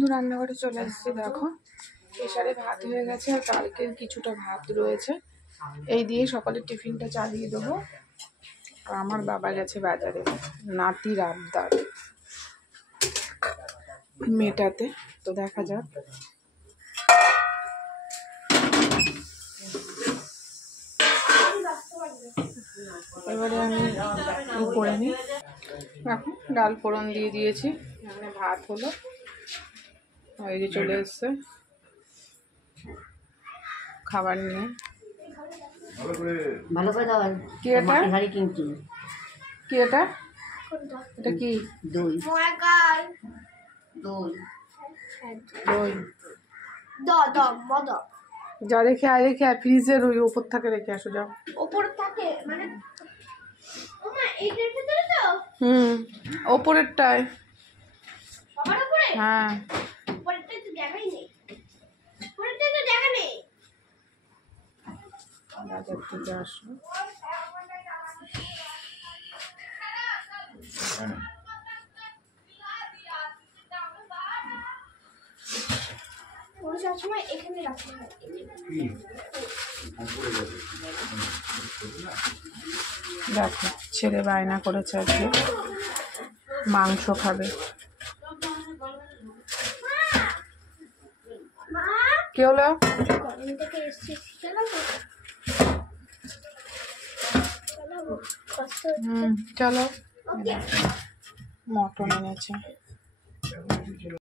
বন্ধু রান্নাঘরে চলে এসেছি। দেখো প্রেসারে ভাত হয়ে গেছে আর কালকের কিছুটা ভাত রয়েছে, এই দিয়ে সকালের টিফিনটা চালিয়ে দেবো। আর আমার বাবা গেছে বাজারে নাতির আবদার মেটাতে, তো দেখা যাক। এবারে আমি করে নিই। এখন ডাল ফোড়ন দিয়ে দিয়েছি, এখানে ভাত হলো, এই যে চলে এসছে খাবার নিয়ে। ভালো করে দাও। কি এটা? কি এটা? এটা কি? দই। দই। দই। মদ। যা রেখে আয়, রেখে আয়, ফ্রিজের ওই ওপর থাকে রেখে আসো, যাও। ওপর থাকে মানে ওমা এইটার ভিতরে তো? ওপরেরটায়। সবার উপরে? হ্যাঁ। উপরেরটায় তো জায়গাই নেই। উপরেরটায় তো জায়গা নেই। বাজার থেকে আসো। ওরা সবসময় এখানে রাখতে হয়। দেখো ছেলে বায়না করেছে আজকে মাংস খাবে। কি হলো? চলো, মটন এনেছে।